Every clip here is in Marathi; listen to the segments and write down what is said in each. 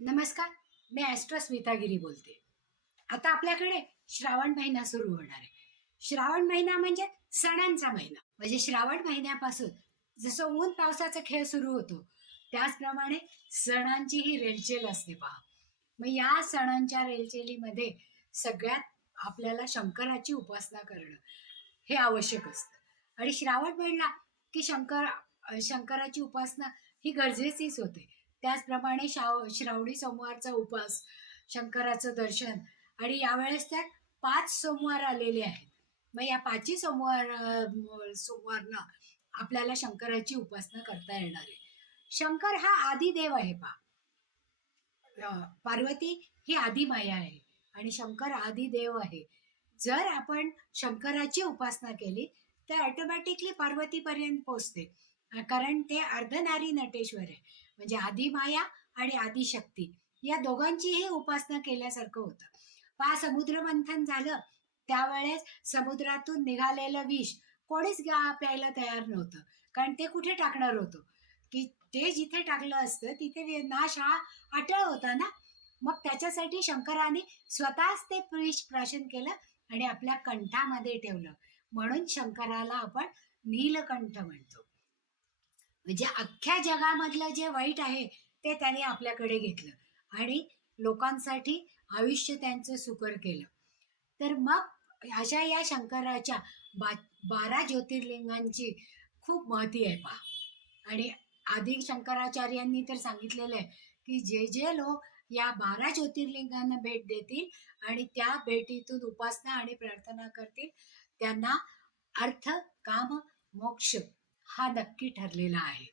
नमस्कार मी ॲस्ट्रो स्मितागिरी बोलते. आता आपल्याकडे श्रावण महिना सुरू होणार आहे. श्रावण महिना म्हणजे सणांचा महिना. म्हणजे श्रावण महिन्यापासून जसं ऊन पावसाचा खेळ सुरू होतो त्याचप्रमाणे सणांची ही रेलचेल असते पहा. मग या सणांच्या रेलचेलीमध्ये सगळ्यात आपल्याला शंकराची उपासना करणं हे आवश्यक असतं. आणि श्रावण म्हणला की शंकर शंकराची उपासना ही गरजेचीच होते. त्याचप्रमाणे शाव श्रावणी सोमवारचा उपास शंकराचं दर्शन आणि यावेळेस त्यात पाच सोमवार आलेले आहेत. मग या पाचही सोमवार सोमवारनं आपल्याला शंकराची उपासना करता येणार आहे. शंकर हा आदिदेव आहे पा पार्वती ही आदिमाया आहे आणि शंकर आदिदेव आहे. जर आपण शंकराची उपासना केली तर ऑटोमॅटिकली पार्वतीपर्यंत पोचते कारण ते अर्धनारी नटेश्वर आहे. म्हणजे आदिमाया आणि आदिशक्ती या दोघांचीही उपासना केल्यासारखं होतं. पहा समुद्र मंथन झालं. त्यावेळेस समुद्रातून निघालेलं विष कोणीच प्यायला तयार नव्हतं. कारण ते कुठे टाकणार होतं? की ते जिथे टाकलं असतं तिथे नाश हा अटळ होता ना? मग त्याच्यासाठी शंकराने स्वतःच ते विष प्राशन केलं आणि आपल्या कंठामध्ये ठेवलं. म्हणून शंकराला आपण नीलकंठ म्हणतो. म्हणजे अख्ख्या जगामधलं जे वाईट आहे ते त्याने आपल्याकडे घेतलं. आणि लोकांसाठी आयुष्य त्यांचं सुकर केलं. तर मग अशा या शंकराच्या बा बारा ज्योतिर्लिंगांची खूप महती आहे पहा. आणि आधी शंकराचार्यांनी तर सांगितलेलं आहे की जे जे लोक या बारा ज्योतिर्लिंगांना भेट देतील आणि त्या भेटीतून उपासना आणि प्रार्थना करतील त्यांना अर्थ काम मोक्ष हा नक्की ठरलेला आहे.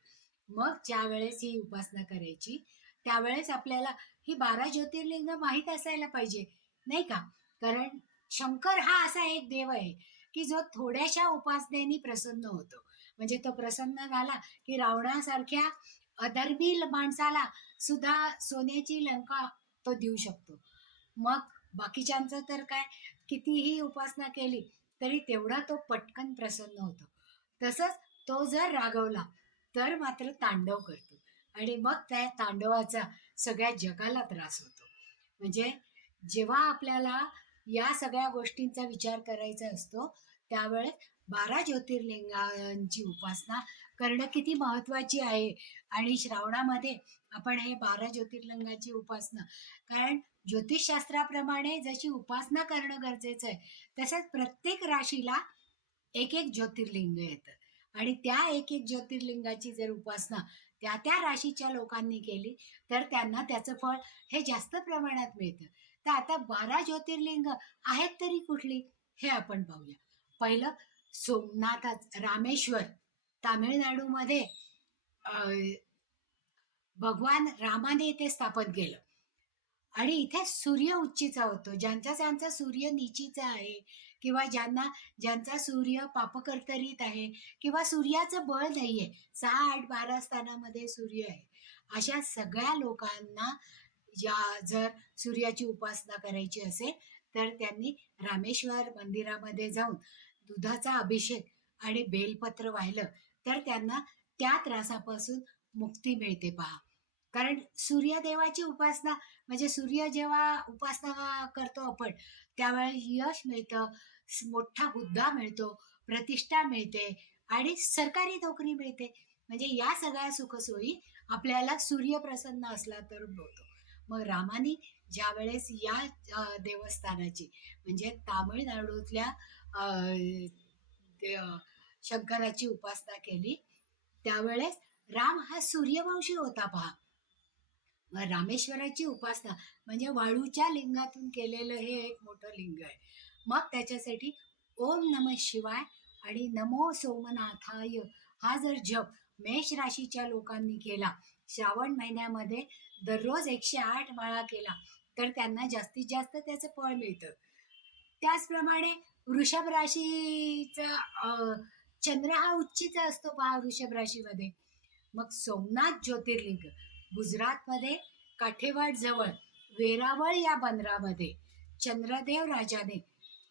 मग ज्या वेळेस ही उपासना करायची त्यावेळेस आपल्याला ही बारा ज्योतिर्लिंग माहीत असायला पाहिजे नाही का? कारण शंकर हा असा एक देव आहे की जो थोड्याशा उपासनेनी प्रसन्न होतो. म्हणजे तो प्रसन्न झाला की रावणासारख्या अधर्मी माणसाला सुद्धा सोन्याची लंका तो देऊ शकतो. मग बाकीच्यांचं तर काय? कितीही उपासना केली तरी तेवढा तो पटकन प्रसन्न होतो. तसंच तो जर रागवला तर मात्र तांडव करतो. आणि मग त्या तांडवाचा सगळ्या जगाला त्रास होतो. म्हणजे जेव्हा आपल्याला या सगळ्या गोष्टींचा विचार करायचा असतो त्यावेळेस बारा ज्योतिर्लिंगांची उपासना करणं किती महत्त्वाची आहे? आणि श्रावणामध्ये आपण हे बारा ज्योतिर्लिंगाची उपासना कारण ज्योतिषशास्त्राप्रमाणे जशी उपासना करणं गरजेचं आहे तसंच प्रत्येक राशीला एक एक ज्योतिर्लिंग येतं. आणि त्या एक एक ज्योतिर्लिंगाची जर उपासना त्या त्या राशीच्या लोकांनी केली तर त्यांना त्याचं फळ हे जास्त प्रमाणात मिळतं. तर आता बारा ज्योतिर्लिंग आहेत तरी कुठली हे आपण पाहूया. पहिलं सोमनाथाच रामेश्वर तामिळनाडूमध्ये अं, भगवान रामाने इथे स्थापन केलं. आणि इथे सूर्य उच्चीचा होतो. ज्यांचा ज्यांचा सूर्य नीचीचा आहे किंवा ज्यांना ज्यांचा सूर्य पापकर्तरीत आहे किंवा सूर्याचं बळ नाही आहे सहा आठ बारा स्थानामध्ये सूर्य आहे. अशा सगळ्या लोकांना या जर सूर्याची उपासना करायची असेल तर त्यांनी रामेश्वर मंदिरामध्ये जाऊन दुधाचा अभिषेक आणि बेलपत्र वाहिलं तर त्यांना त्या त्रासापासून मुक्ती मिळते पहा. कारण सूर्यदेवाची उपासना म्हणजे सूर्य जेव्हा उपासना करतो आपण त्यावेळेस यश मिळतं मोठा हुद्दा मिळतो प्रतिष्ठा मिळते आणि सरकारी नोकरी मिळते. म्हणजे या सगळ्या सुखसोयी आपल्याला सूर्यप्रसन्न असला तर होतो. मग रामानी ज्या वेळेस या देवस्थानाची म्हणजे तामिळनाडूतल्या शंकराची उपासना केली त्यावेळेस राम हा सूर्यवंशी होता पहा. रामेश्वराची उपासना म्हणजे वाळूच्या लिंगातून केलेलं हे एक मोठं लिंग आहे. मग त्याच्यासाठी ओम नम शिवाय आणि नमो सोमनाथाय हा जर जप मेष राशीच्या लोकांनी केला श्रावण महिन्यामध्ये दररोज एकशे आठ माळा केला तर त्यांना जास्तीत जास्त त्याचं फळ मिळतं. त्याचप्रमाणे वृषभ राशीचा चंद्र हा उच्चीचा असतो पहा वृषभ राशीमध्ये. मग सोमनाथ ज्योतिर्लिंग गुजरातमध्ये काठेवाड जवळ वेरावळ या बंदरामध्ये चंद्रदेव राजाने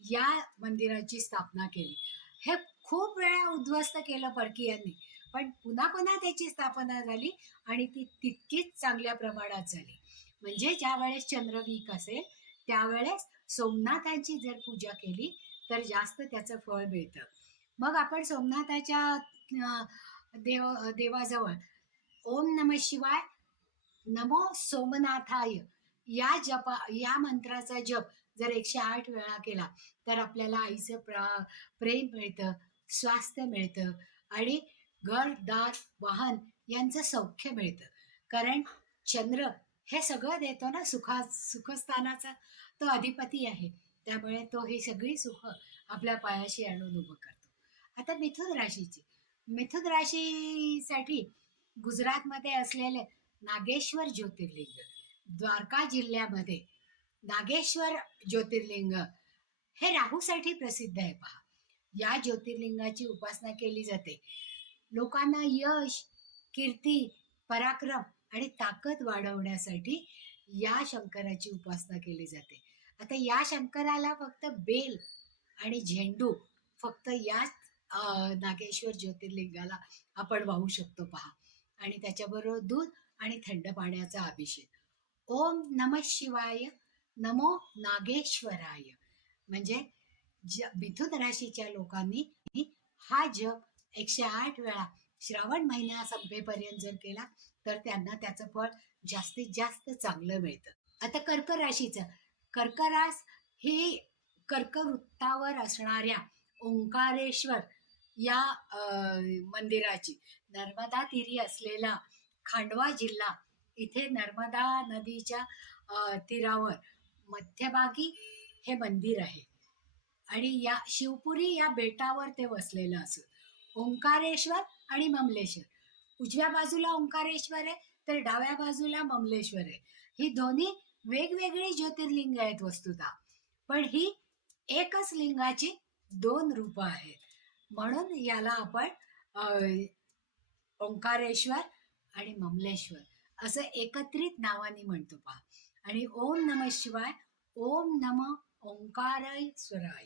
या मंदिराची स्थापना केली. हे खूप वेळा उद्ध्वस्त केलं परकीयांनी पण पुन्हा पुन्हा त्याची स्थापना झाली आणि ती तितकीच चांगल्या प्रमाणात झाली. म्हणजे ज्या वेळेस चंद्रवीक असेल त्यावेळेस सोमनाथांची जर पूजा केली तर जास्त त्याचं फळ मिळतं. मग आपण सोमनाथाच्या देव देवाजवळ ओम नम शिवाय नमो सोमनाथाय. या जपा या मंत्राचा जप जर एकशे आठ वेळा केला तर आपल्याला आईचं प्रा प्रेम मिळतं स्वास्थ्य मिळतं आणि घर दार वाहन यांचं सौख्य मिळतं. कारण चंद्र हे सगळं देतो ना सुखा सुखस्थानाचा तो अधिपती आहे. त्यामुळे तो ही सगळी सुख आपल्या पायाशी आणून उभं करतो. आता मिथुन राशीची. मिथुन राशीसाठी गुजरातमध्ये असलेले नागेश्वर ज्योतिर्लिंग. द्वारका जिल्ह्यामध्ये नागेश्वर ज्योतिर्लिंग हे राहूसाठी प्रसिद्ध आहे पहा. या ज्योतिर्लिंगाची उपासना केली जाते. लोकांना यश कीर्ती पराक्रम आणि ताकद वाढवण्यासाठी या शंकराची उपासना केली जाते. आता या शंकराला फक्त बेल आणि झेंडू फक्त याच अं, नागेश्वर ज्योतिर्लिंगाला आपण वाहू शकतो पहा. आणि त्याच्याबरोबर दूध आणि थंड पाण्याचा अभिषेक. ओम नम शिवाय नमो नागेश्वराय. म्हणजे ज मिथुन राशीच्या लोकांनी हा जप एकशे आठ वेळा श्रावण महिना संपेपर्यंत जर केला तर त्यांना त्याचं फळ जास्तीत जास्त चांगलं मिळतं. आता कर्क राशीचं कर्करास हे कर्कवृत्तावर असणाऱ्या ओंकारेश्वर या अं, मंदिराची नर्मदा तिरी असलेला खांडवा जिल्हा इथे नर्मदा नदीच्या तीरावर मध्यभागी हे मंदिर आहे. आणि या शिवपुरी या बेटावर ते वसलेलं असं. ओंकारेश्वर आणि ममलेश्वर. उजव्या बाजूला ओंकारेश्वर आहे तर डाव्या बाजूला ममलेश्वर आहे. ही दोन्ही वेगवेगळी ज्योतिर्लिंग आहेत वस्तुता. पण ही एकच लिंगाची दोन रूपं आहेत. म्हणून याला आपण ओंकारेश्वर आणि ममलेश्वर असं एकत्रित नावाने म्हणतो पहा. आणि ओम नम शिवाय ओम नम ओंकारेश्वराय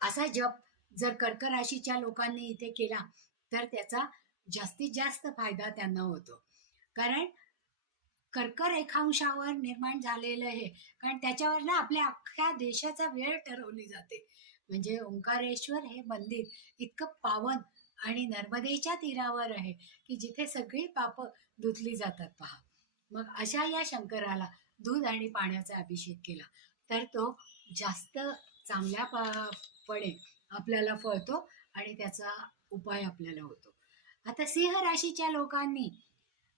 असा जप जर कर्क राशीच्या लोकांनी इथे केला तर त्याचा जास्तीत जास्त फायदा त्यांना होतो. कारण कर्क रेखांशावर निर्माण झालेलं हे कारण त्याच्यावर ना आपल्या अख्ख्या देशाचा वेळ ठरवली जाते. म्हणजे ओंकारेश्वर हे मंदिर इतकं पावन आणि नर्मदेच्या तीरावर आहे की जिथे सगळी पापं धुतली जातात पहा. मग अशा या शंकराला दूध आणि पाण्याचा अभिषेक केला. तर तो जास्त चांगल्या पणे आपल्याला फळतो आणि त्याचा उपाय आपल्याला होतो. आता सिंह राशीच्या लोकांनी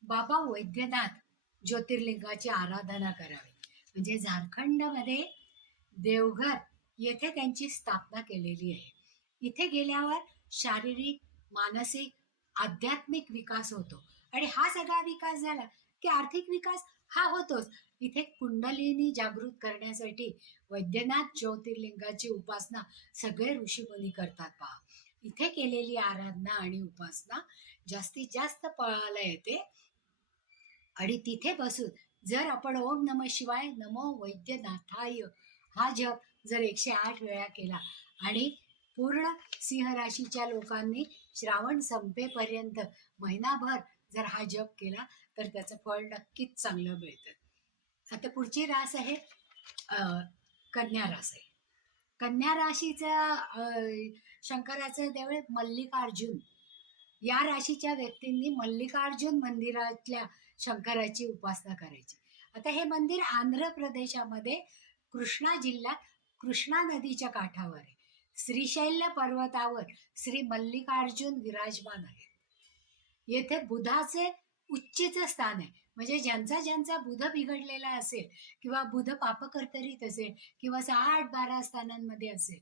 बाबा वैद्यनाथ ज्योतिर्लिंगाची आराधना करावी. म्हणजे झारखंडमध्ये देवघर येथे त्यांची स्थापना केलेली आहे. इथे गेल्यावर शारीरिक मानसिक आध्यात्मिक विकास होतो. आणि हा सगळा विकास झाला की आर्थिक विकास हा होतोच. इथे कुंडलिनी जागृत करण्यासाठी वैद्यनाथ ज्योतिर्लिंगाची उपासना सगळे ऋषीमुनी करतात पहा. इथे केलेली आराधना आणि उपासना जास्तीत जास्त पळायला येते. आणि तिथे बसून जर आपण ओम नम शिवाय नमो वैद्यनाथाय हा जप जर एकशे आठ वेळा केला आणि पूर्ण सिंह राशीच्या लोकांनी श्रावण संपेपर्यंत महिनाभर जर हा जप केला तर त्याचं फळ नक्कीच चांगलं मिळतं. आता पुढची रास आहे कन्या रास आहे. कन्या राशीचं शंकराचं देवळ मल्लिकार्जुन. या राशीच्या व्यक्तींनी मल्लिकार्जुन मंदिरातल्या शंकराची उपासना करायची. आता हे मंदिर आंध्र प्रदेशामध्ये कृष्णा जिल्ह्यात कृष्णा नदीच्या काठावर आहे. श्रीशैल्य पर्वतावर श्री मल्लिकार्जुन विराजमान आहे येथे बुधाचे उच्चीचं स्थान आहे. म्हणजे ज्यांचा ज्यांचा बुध बिघडलेला असेल किंवा बुध पापकर्तरीत असेल किंवा आठ बारा स्थानांमध्ये असेल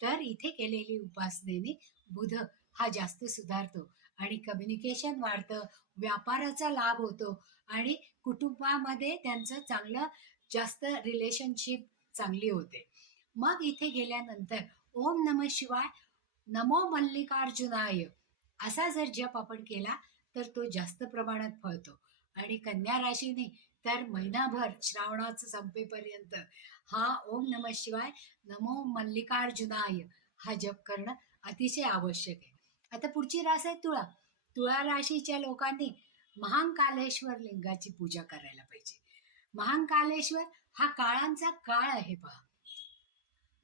तर इथे केलेली उपासनेने बुध हा जास्त सुधारतो आणि कम्युनिकेशन वाढतं व्यापाराचा लाभ होतो आणि कुटुंबामध्ये त्यांचं चांगलं जास्त रिलेशनशिप चांगली होते. मग इथे गेल्यानंतर ओम नम शिवाय नमो मल्लिकार्जुनाय. असा जर जप आपण केला तर तो जास्त प्रमाणात फळतो. आणि कन्या राशीने तर महिनाभर श्रावणाचं संपेपर्यंत. हा ओम नम शिवाय नमो मल्लिकार्जुनाय हा जप करणं अतिशय आवश्यक आहे. आता पुढची रास आहे तुळा. तुळा राशीच्या लोकांनी महाकालेश्वर लिंगाची पूजा करायला पाहिजे. महाकालेश्वर हा काळांचा काळ आहे पहा.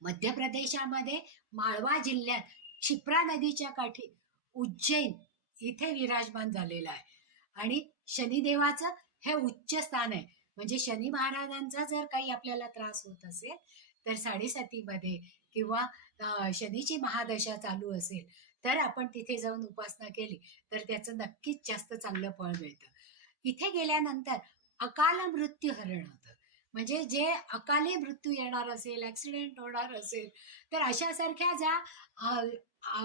मध्य प्रदेशामध्ये माळवा जिल्ह्यात क्षिप्रा नदीच्या काठी उज्जैन इथे विराजमान झालेला आहे. आणि शनिदेवाचं हे उच्च स्थान आहे. म्हणजे शनी महाराजांचा जर काही आपल्याला त्रास होत असेल तर साडेसातीमध्ये किंवा शनीची महादशा चालू असेल तर आपण तिथे जाऊन उपासना केली तर त्याचं नक्कीच जास्त चांगलं फळ मिळतं. इथे गेल्यानंतर अकाल मृत्यू हरण म्हणजे जे अकाली मृत्यू येणार असेल ऍक्सिडेंट होणार असेल तर अशासारख्या ज्या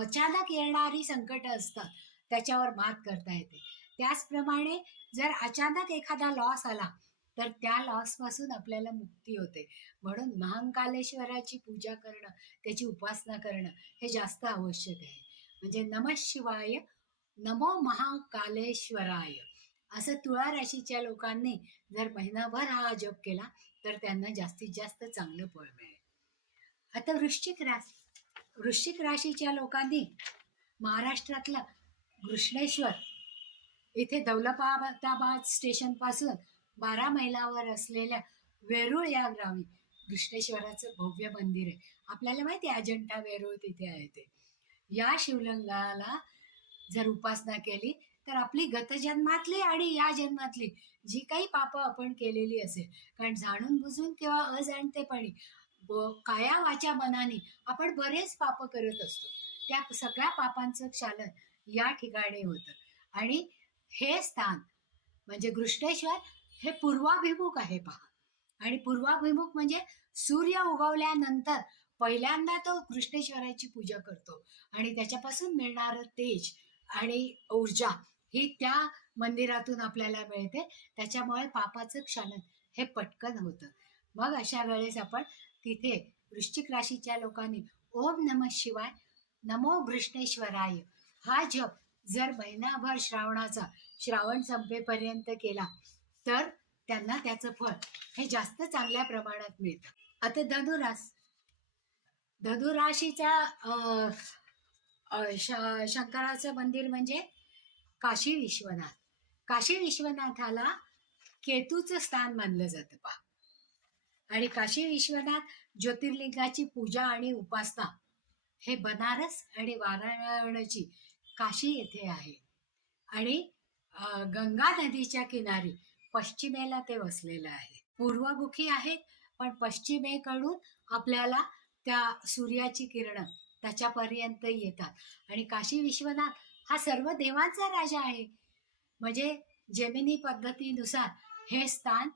अचानक येणारी संकट असतात त्याच्यावर मात करता येते. त्याचप्रमाणे जर अचानक एखादा लॉस आला तर त्या लॉसपासून आपल्याला मुक्ती होते. म्हणून महाकालेश्वराची पूजा करणं त्याची उपासना करणं हे जास्त आवश्यक आहे. म्हणजे नम शिवाय नमो महाकालेश्वराय. असं तुळा राशीच्या लोकांनी जर महिनाभर हा जप केला तर त्यांना जास्तीत जास्त चांगलं फळ मिळेल. आता वृश्चिक राशी वृश्चिक राशीच्या लोकांनी महाराष्ट्रातलं घृष्णेश्वर इथे दौलताबाद स्टेशनपासून बारा मैलावर असलेल्या वेरूळ या गावी घृष्णेश्वराचं भव्य मंदिर आहे. आपल्याला माहिती आहे अजंठा वेरूळ तिथे आहे ते. या शिवलिंगाला जर उपासना केली तर आपली गतजन्मातली आणि या जन्मातली जी काही पापं आपण केलेली असेल कारण जाणून बुजून किंवा अजाणतेपणी काया वाच्या मनाने आपण बरेच पाप करत असतो. त्या सगळ्या पापांचं क्षालन या ठिकाणी होतं. आणि हे स्थान म्हणजे घृष्णेश्वर हे पूर्वाभिमुख आहे पहा. आणि पूर्वाभिमुख म्हणजे सूर्य उगवल्यानंतर पहिल्यांदा तो कृष्णेश्वराची पूजा करतो. आणि त्याच्यापासून मिळणारं तेज आणि ऊर्जा ही त्या मंदिरातून आपल्याला मिळते. त्याच्यामुळे पापाचं क्षालन हे पटकन होतं. मग अशा वेळेस आपण तिथे वृश्चिक राशीच्या लोकांनी ओम नम शिवाय नमो घृष्णेश्वराय हा जप जर महिनाभर श्रावणाचा श्रावण संपेपर्यंत केला तर त्यांना त्याचं फळ हे जास्त चांगल्या प्रमाणात मिळतं. आता धनुरास धनुराशीचा अं, श- शंकराचं मंदिर म्हणजे काशी विश्वनाथ. काशी विश्वनाथाला केतूचं स्थान मानलं जातं पहा. आणि काशी विश्वनाथ ज्योतिर्लिंगाची पूजा आणि उपासना हे बनारस आणि वाराणसी काशी येथे आहे. आणि गंगा नदीच्या किनारी पश्चिमेला ते वसलेलं आहे. पूर्वमुखी आहेत पण पश्चिमेकडून आपल्याला त्या सूर्याची किरण त्याच्यापर्यंत येतात. आणि काशी विश्वनाथ हा सर्व देवांचा राजा आहे. म्हणजे जेमिनी पद्धतीनुसार हे स्थान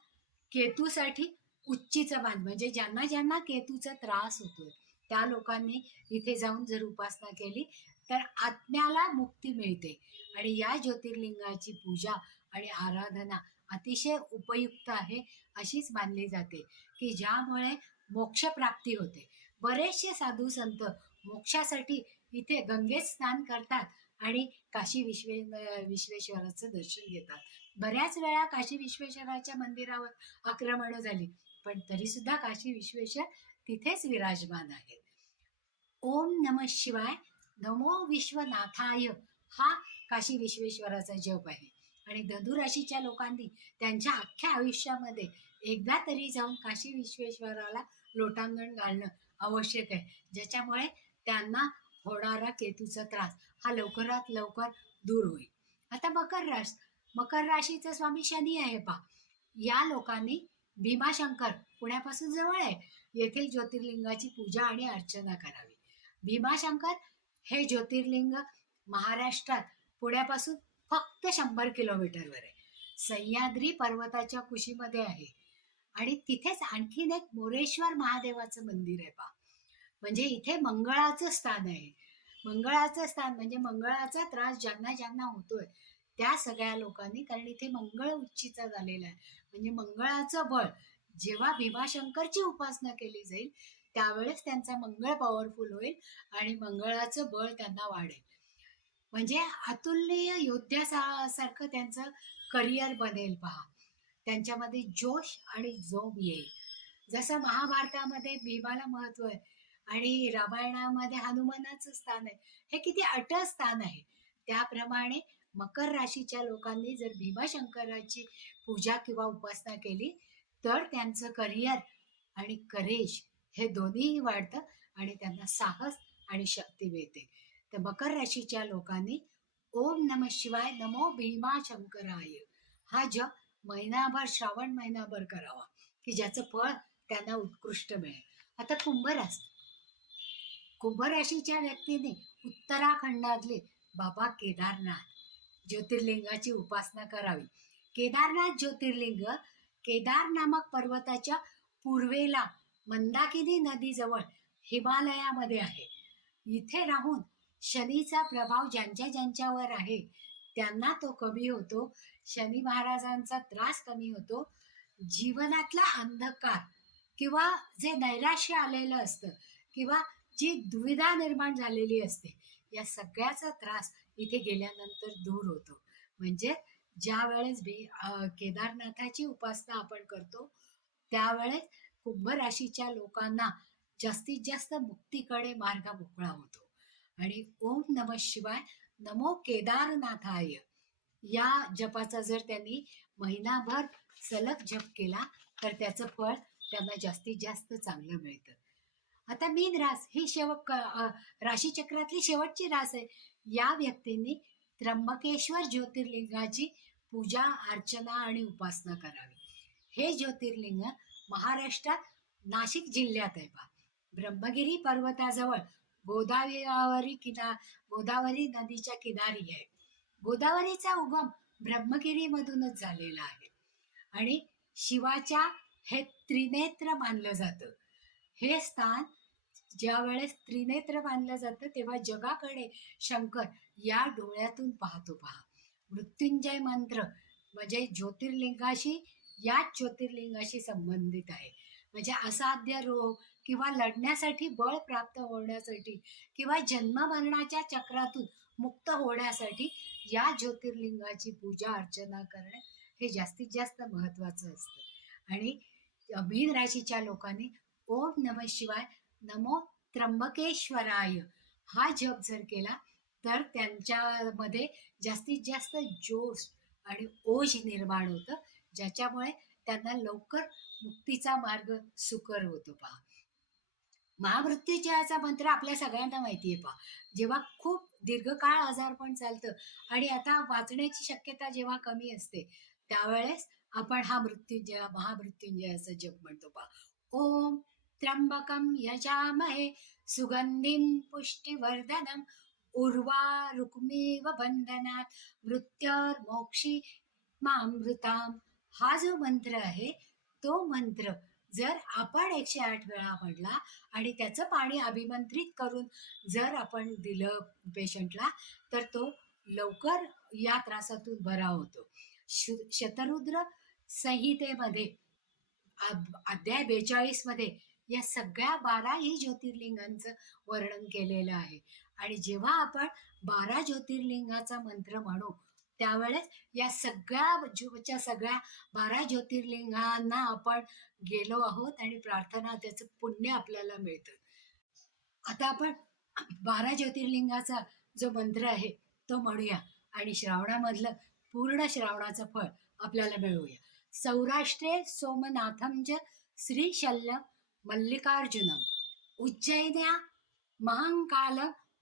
केतूसाठी उच्चीचं बांध म्हणजे ज्यांना ज्यांना केतूचा त्रास होतोय त्या लोकांनी इथे जाऊन जर उपासना केली तर आत्म्याला मुक्ती मिळते. आणि या ज्योतिर्लिंगाची पूजा आणि आराधना अतिशय उपयुक्त आहे अशीच मानली जाते. की ज्यामुळे मोक्षप्राप्ती होते. बरेचसे साधू संत मोक्षासाठी इथे गंगेत स्नान करतात आणि काशी विश्वे विश्वेश्वराचं दर्शन घेतात. बऱ्याच वेळा काशी विश्वेश्वराच्या मंदिरावर आक्रमणं झाली पण तरी सुद्धा काशी विश्वेश्वर तिथेच विराजमान आहेत. ओम नम शिवाय नमो विश्वनाथाय हा काशी विश्वेश्वराचा जप आहे. आणि धनुराशीच्या लोकांनी त्यांच्या अख्ख्या आयुष्यामध्ये एकदा तरी जाऊन काशी विश्वेश्वराला लोटांगण घालणं आवश्यक आहे. ज्याच्यामुळे त्यांना होणारा केतूचा त्रास हा लवकरात लवकर दूर होईल. आता मकर राश मकर राशीचा स्वामी शनी आहे पा या लोकांनी भीमाशंकर पुण्यापासून जवळ आहे. येथील ज्योतिर्लिंगाची पूजा आणि अर्चना करावी. भीमाशंकर हे ज्योतिर्लिंग महाराष्ट्रात पुण्यापासून फक्त शंभर किलोमीटरवर आहे. सह्याद्री पर्वताच्या कुशीमध्ये आहे. आणि तिथेच आणखीन एक मोरेश्वर महादेवाचं मंदिर आहे पा म्हणजे इथे मंगळाचं स्थान आहे. मंगळाचं स्थान म्हणजे मंगळाचा त्रास ज्यांना ज्यांना होतोय त्या सगळ्या लोकांनी कारण इथे मंगळ उच्चीचा झालेला आहे. म्हणजे मंगळाचं बळ जेव्हा भीमाशंकरची उपासना केली जाईल त्यावेळेस त्यांचा मंगळ पॉवरफुल होईल आणि मंगळाचं बळ त्यांना वाढेल. म्हणजे अतुलनीय योद्ध्यासारखं त्यांचं करिअर बनेल पहा. त्यांच्यामध्ये जोश आणि जोम येईल. जसं महाभारतामध्ये भीमाला महत्त्व आहे आणि रामायणामध्ये हनुमानाचं स्थान आहे. हे किती अटळ स्थान आहे. त्याप्रमाणे मकर राशीच्या लोकांनी जर भीमाशंकराची पूजा किंवा उपासना केली तर त्यांचं करिअर आणि करेज हे दोन्हीही वाढतं आणि त्यांना साहस आणि शक्ती मिळते. तर मकर राशीच्या लोकांनी ओम नम शिवाय नमो भीमा शंकराय हा जप महिनाभर श्रावण महिनाभर करावा की ज्याचं फळ त्यांना उत्कृष्ट मिळेल. आता कुंभ राशी कुंभराशीच्या व्यक्तीने उत्तराखंडातले बाबा केदारनाथ ज्योतिर्लिंगाची उपासना करावी. केदारनाथ ज्योतिर्लिंग केदार नामक पर्वताच्या पूर्वेला मंदाकिनी नदीजवळ हिमालयामध्ये आहे. इथे राहून शनीचा प्रभाव ज्यांच्या ज्यांच्यावर आहे त्यांना तो कमी होतो शनी महाराजांचा त्रास कमी होतो. जीवनातला अंधकार किंवा जे नैराश्य आलेलं असतं किंवा जी दुविधा निर्माण झालेली असते या सगळ्याचा त्रास इथे गेल्यानंतर दूर होतो. म्हणजे ज्या वेळेस बे केदारनाथाची उपासना आपण करतो त्यावेळेस कुंभ राशीच्या लोकांना जास्तीत जास्त मुक्तीकडे मार्ग मोकळा होतो. आणि ओम नम शिवाय नमो केदारनाथाय. या जपाचा जर त्यांनी महिनाभर सलग जप केला तर त्याचं फळ त्यांना जास्तीत जास्त चांगलं मिळतं. आता मीन रास ही शेवट राशीचक्रातली शेवटची रास आहे. या व्यक्तींनी त्र्यंबकेश्वर ज्योतिर्लिंगाची पूजा अर्चना आणि उपासना करावी. हे ज्योतिर्लिंग महाराष्ट्रात नाशिक जिल्ह्यात आहे पहा. ब्रह्मगिरी पर्वताजवळ गोदावरी किना गोदावरी नदीच्या किनारी आहे. गोदावरीचा उगम ब्रह्मगिरीमधूनच झालेला आहे. आणि शिवाच्या हे त्रिनेत्र मानलं जातं. हे स्थान ज्या वेळेस त्रिनेत्र मानलं जातं तेव्हा जगाकडे शंकर या डोळ्यातून पाहतो पहा. मृत्युंजय मंत्र म्हणजे ज्योतिर्लिंगाशी याच ज्योतिर्लिंगाशी संबंधित आहे. म्हणजे असाध्य रोग किंवा लढण्यासाठी बळ प्राप्त होण्यासाठी किंवा जन्ममरणाच्या चक्रातून मुक्त होण्यासाठी या ज्योतिर्लिंगाची पूजा अर्चना करणे हे जास्तीत जास्त महत्त्वाचं असतं. आणि मीन राशीच्या लोकांनी ओम नम शिवाय नमो त्र्यंबकेश्वराय. हा जप जर केला तर त्यांच्यामध्ये जास्तीत जास्त जोश आणि ओज निर्माण होतं ज्याच्यामुळे त्यांना लवकर मुक्तीचा मार्ग सुकर होतो पहा. महामृत्यूजयाचा मंत्र आपल्या सगळ्यांना माहिती आहे पहा. जेव्हा खूप दीर्घकाळ आजारपण चालतं आणि आता वाचण्याची शक्यता जेव्हा कमी असते त्यावेळेस आपण हा मृत्युंजय महामृत्युंजयाचा जप म्हणतो पहा. ओम त्र्यंबकं यजामहे सुगंधिम पुष्टिवर्धनम् उर्वा रुक्मीव बंधनात मृत्यर मोक्षी मामृताम. हा जो मंत्र आहे तो मंत्र जर आपण एकशे आठ वेळा म्हणला आणि त्याचं पाणी अभिमंत्रित करून जर आपण दिलं पेशंटला तर तो लवकर या त्रासातून बरा होतो. शु शतरुद्र संहितेमध्ये अध्याय बेचाळीसमध्ये मध्ये या सगळ्या बाराही ज्योतिर्लिंगांचं वर्णन केलेलं आहे. आणि जेव्हा आपण बारा ज्योतिर्लिंगाचा मंत्र म्हणू त्यावेळेस या सगळ्या ज्योच्या सगळ्या बारा ज्योतिर्लिंगांना आपण गेलो आहोत आणि प्रार्थना त्याचं पुण्य आपल्याला मिळतं. आता आपण बारा ज्योतिर्लिंगाचा जो मंत्र आहे तो म्हणूया. आणि श्रावणामधलं पूर्ण श्रावणाचं फळ आपल्याला मिळवूया. सौराष्ट्रे सोमनाथम श्री श्रीशल्य मल्लिकार्जुनम् उज्जैन्या महांकाल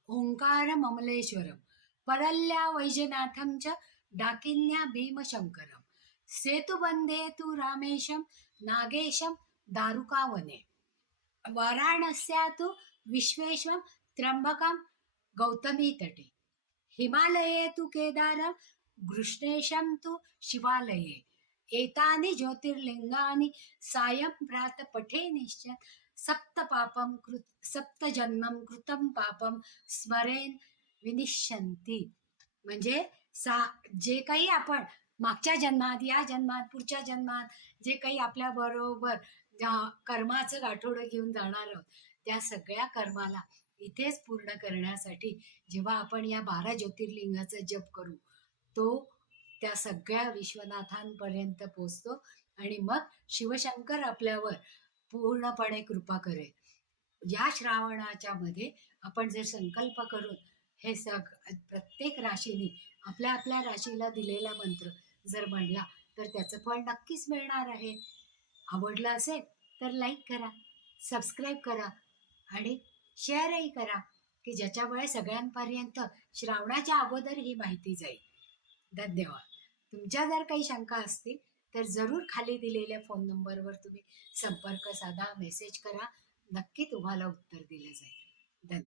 ओंकार ममलेश्वरम परल्या वैजनाथम च डाकिन्या भीमशंकरम सेतुबंधे तु रामेशम नागेशम दारुकावने वाराणस्या तु विश्वेश्वम त्र्यंबकम गौतमी तटे हिमालये तु केदारम घृष्णेशम तु शिवालये एतानि ज्योतिर्लिङ्गानि सायं प्रात पठे निश्चय। सप्त पापं कृत सप्त जन्मं कृतं पापं स्मरेन विनिश्यंती म्हणजे सा जे काही आपण मागच्या जन्मात या जन्मात पुढच्या जन्मात जे काही आपल्या बरोबर कर्माचं गाठोडं घेऊन जाणार आहोत त्या सगळ्या कर्माला इथेच पूर्ण करण्यासाठी जेव्हा आपण या बारा ज्योतिर्लिंगाचा जप करू तो त्या सगळ्या विश्वनाथांपर्यंत पोचतो आणि मग शिवशंकर आपल्यावर पूर्णपणे कृपा करेल. या श्रावणाच्या मध्ये आपण जर संकल्प करून हे सग प्रत्येक राशीने आपल्या आपल्या राशीला दिलेला मंत्र जर म्हणला तर त्याचं फळ नक्कीच मिळणार आहे. आवडलं असेल तर लाईक करा सबस्क्राईब करा आणि शेअरही करा की ज्याच्यामुळे सगळ्यांपर्यंत श्रावणाच्या अगोदर ही माहिती जाईल. धन्यवाद. तुमच्या जर काही शंका असतील तर जरूर खाली दिलेल्या फोन नंबरवर तुम्ही संपर्क साधा मेसेज करा. नक्की तुम्हाला उत्तर दिलं जाईल. धन्यवाद.